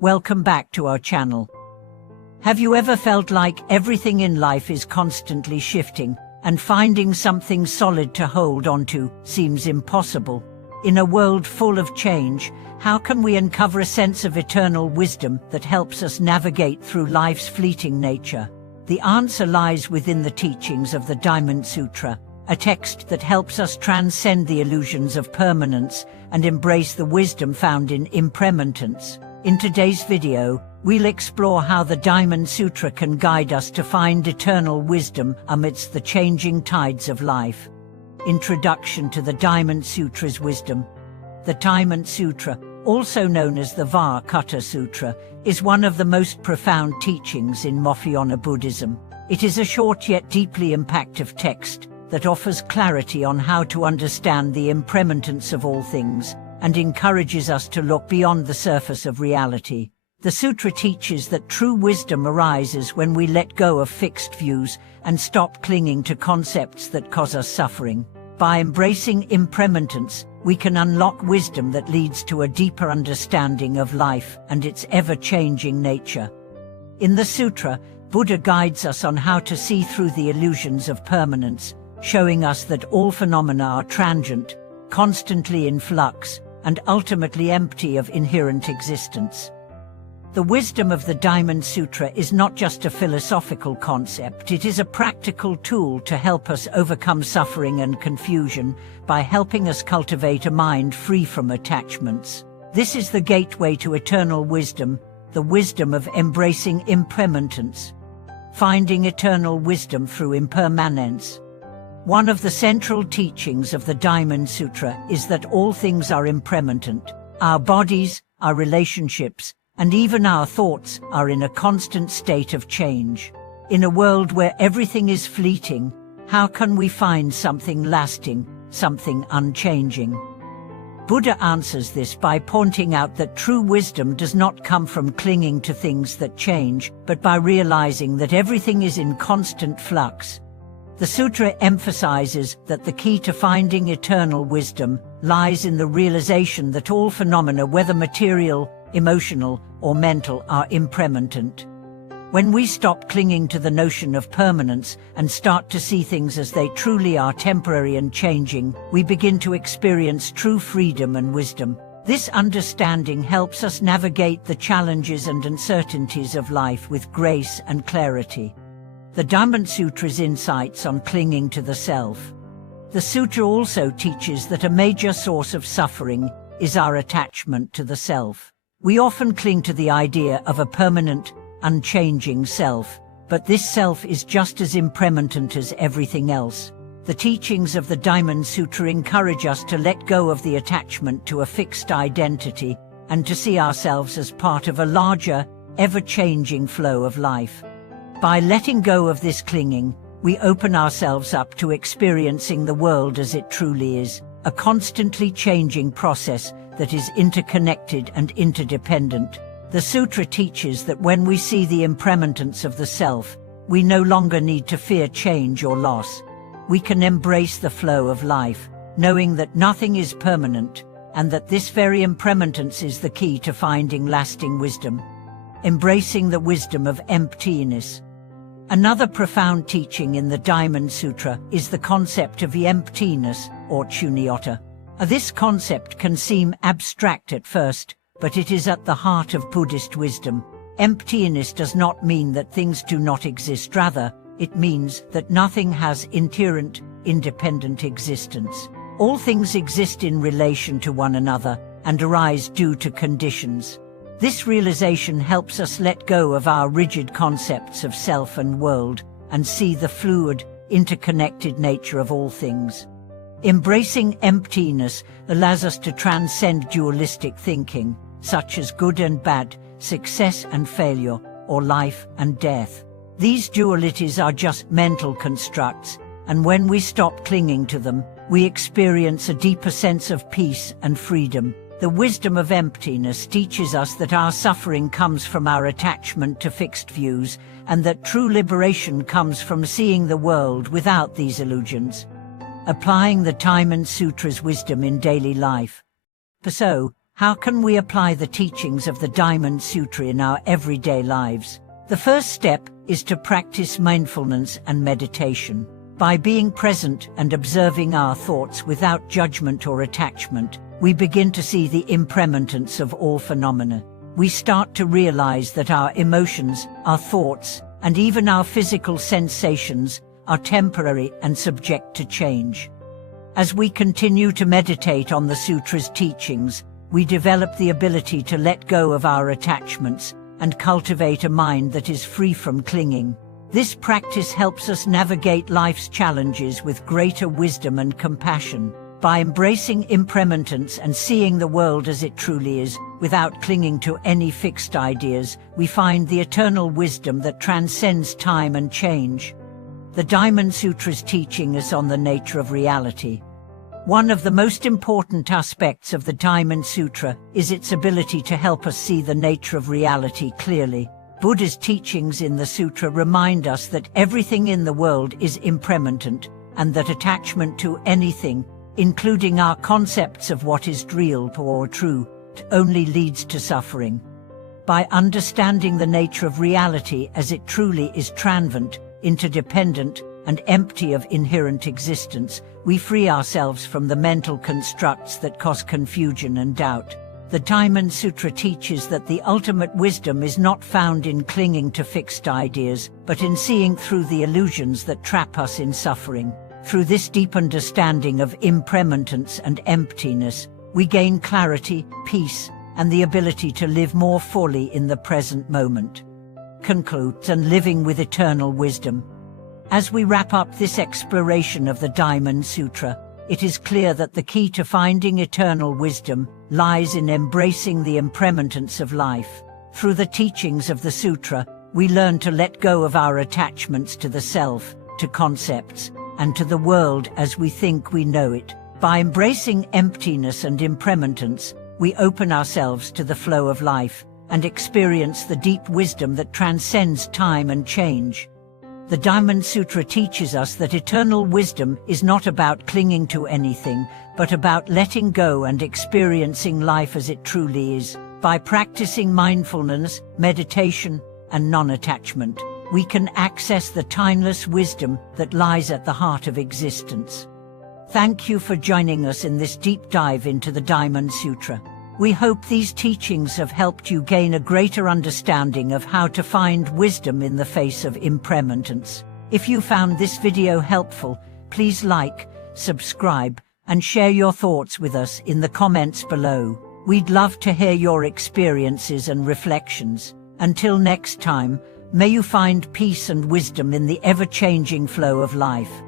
Welcome back to our channel. Have you ever felt like everything in life is constantly shifting, and finding something solid to hold onto seems impossible? In a world full of change, how can we uncover a sense of eternal wisdom that helps us navigate through life's fleeting nature? The answer lies within the teachings of the Diamond Sutra, a text that helps us transcend the illusions of permanence and embrace the wisdom found in impermanence. In today's video, we'll explore how the Diamond Sutra can guide us to find eternal wisdom amidst the changing tides of life. Introduction to the Diamond Sutra's wisdom. The Diamond Sutra, also known as the Kutta Sutra, is one of the most profound teachings in Mahayana Buddhism. It is a short yet deeply impactful text that offers clarity on how to understand the impermanence of all things, and encourages us to look beyond the surface of reality. The sutra teaches that true wisdom arises when we let go of fixed views and stop clinging to concepts that cause us suffering. By embracing impermanence, we can unlock wisdom that leads to a deeper understanding of life and its ever-changing nature. In the sutra, Buddha guides us on how to see through the illusions of permanence, showing us that all phenomena are transient, constantly in flux, and ultimately empty of inherent existence. The wisdom of the Diamond Sutra is not just a philosophical concept, it is a practical tool to help us overcome suffering and confusion by helping us cultivate a mind free from attachments. This is the gateway to eternal wisdom, the wisdom of embracing impermanence. Finding eternal wisdom through impermanence. One of the central teachings of the Diamond Sutra is that all things are impermanent. Our bodies, our relationships, and even our thoughts are in a constant state of change. In a world where everything is fleeting, how can we find something lasting, something unchanging? Buddha answers this by pointing out that true wisdom does not come from clinging to things that change, but by realizing that everything is in constant flux. The sutra emphasizes that the key to finding eternal wisdom lies in the realization that all phenomena, whether material, emotional, or mental, are impermanent. When we stop clinging to the notion of permanence and start to see things as they truly are, temporary and changing, we begin to experience true freedom and wisdom. This understanding helps us navigate the challenges and uncertainties of life with grace and clarity. The Diamond Sutra's insights on clinging to the self. The sutra also teaches that a major source of suffering is our attachment to the self. We often cling to the idea of a permanent, unchanging self, but this self is just as impermanent as everything else. The teachings of the Diamond Sutra encourage us to let go of the attachment to a fixed identity and to see ourselves as part of a larger, ever-changing flow of life. By letting go of this clinging, we open ourselves up to experiencing the world as it truly is, a constantly changing process that is interconnected and interdependent. The sutra teaches that when we see the impermanence of the self, we no longer need to fear change or loss. We can embrace the flow of life, knowing that nothing is permanent, and that this very impermanence is the key to finding lasting wisdom. Embracing the wisdom of emptiness. Another profound teaching in the Diamond Sutra is the concept of the emptiness, or shunyata. This concept can seem abstract at first, but it is at the heart of Buddhist wisdom. Emptiness does not mean that things do not exist, rather, it means that nothing has inherent, independent existence. All things exist in relation to one another, and arise due to conditions. This realization helps us let go of our rigid concepts of self and world, and see the fluid, interconnected nature of all things. Embracing emptiness allows us to transcend dualistic thinking, such as good and bad, success and failure, or life and death. These dualities are just mental constructs, and when we stop clinging to them, we experience a deeper sense of peace and freedom. The wisdom of emptiness teaches us that our suffering comes from our attachment to fixed views, and that true liberation comes from seeing the world without these illusions. Applying the Diamond Sutra's wisdom in daily life. So, How can we apply the teachings of the Diamond Sutra in our everyday lives? The first step is to practice mindfulness and meditation. By being present and observing our thoughts without judgment or attachment, we begin to see the impermanence of all phenomena. We start to realize that our emotions, our thoughts, and even our physical sensations are temporary and subject to change. As we continue to meditate on the Sutra's teachings, we develop the ability to let go of our attachments and cultivate a mind that is free from clinging. This practice helps us navigate life's challenges with greater wisdom and compassion. By embracing impermanence and seeing the world as it truly is, without clinging to any fixed ideas, we find the eternal wisdom that transcends time and change. The Diamond Sutra's teaching is on the nature of reality. One of the most important aspects of the Diamond Sutra is its ability to help us see the nature of reality clearly. Buddha's teachings in the sutra remind us that everything in the world is impermanent, and that attachment to anything, including our concepts of what is real or true, only leads to suffering. By understanding the nature of reality as it truly is transient, interdependent, and empty of inherent existence, we free ourselves from the mental constructs that cause confusion and doubt. The Diamond Sutra teaches that the ultimate wisdom is not found in clinging to fixed ideas, but in seeing through the illusions that trap us in suffering. Through this deep understanding of impermanence and emptiness, we gain clarity, peace, and the ability to live more fully in the present moment. Concludes and living with eternal wisdom. As we wrap up this exploration of the Diamond Sutra, it is clear that the key to finding eternal wisdom lies in embracing the impermanence of life. Through the teachings of the sutra, we learn to let go of our attachments to the self, to concepts, and to the world as we think we know it. By embracing emptiness and impermanence, we open ourselves to the flow of life and experience the deep wisdom that transcends time and change. The Diamond Sutra teaches us that eternal wisdom is not about clinging to anything, but about letting go and experiencing life as it truly is. By practicing mindfulness, meditation, and non-attachment, we can access the timeless wisdom that lies at the heart of existence. Thank you for joining us in this deep dive into the Diamond Sutra. We hope these teachings have helped you gain a greater understanding of how to find wisdom in the face of impermanence. If you found this video helpful, please like, subscribe, and share your thoughts with us in the comments below. We'd love to hear your experiences and reflections. Until next time, may you find peace and wisdom in the ever-changing flow of life.